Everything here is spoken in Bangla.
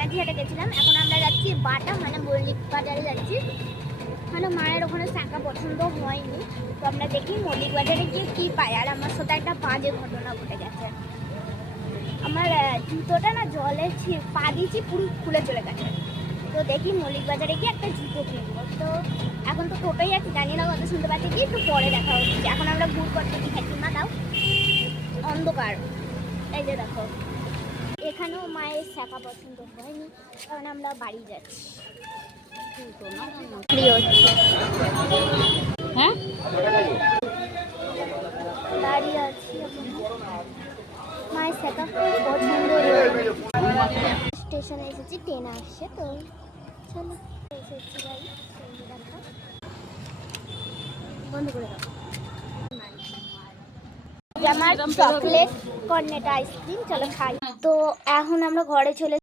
রানাঘাটে গেছিলাম, এখন আমরা যাচ্ছি বাটা মানে মল্লিক বাজারে যাচ্ছি। মানে মায়ের ওখানে শাঁখা পছন্দ হয়নি, তো আমরা দেখি মল্লিক বাজারে গিয়ে কী পাই। আর আমার সাথে একটা বাজে ঘটনা ঘটে গেছে। আমার জুতোটা না জলে পা দিয়েছি, পুরো খুলে চলে গেছে। তো দেখি মল্লিক বাজারে গিয়ে একটা জুতো কিনবো। তো এখন তো টোটোই আছে, জানি না কত শুনতে পাচ্ছি কি, একটু পরে দেখা হচ্ছে। এখন আমরা ঘুর করতে খাচ্ছি, মা দাও। অন্ধকার, এই যে দেখো এখানেও মায়ের শাঁখা পছন্দ হয়নি, কারণ আমরা বাড়ি যাচ্ছি। হ্যাঁ দাঁড়িয়ে আছি, মায়ের শাঁখা পছন্দ স্টেশনে এসেছি, ট্রেন আসছে, তো চলো এসেছি বাড়ি। বন্ধ করে দাও। আমার চকলেট কর্নেটা আইসক্রিম, চলো খাই। তো এখন আমরা ঘরে চলে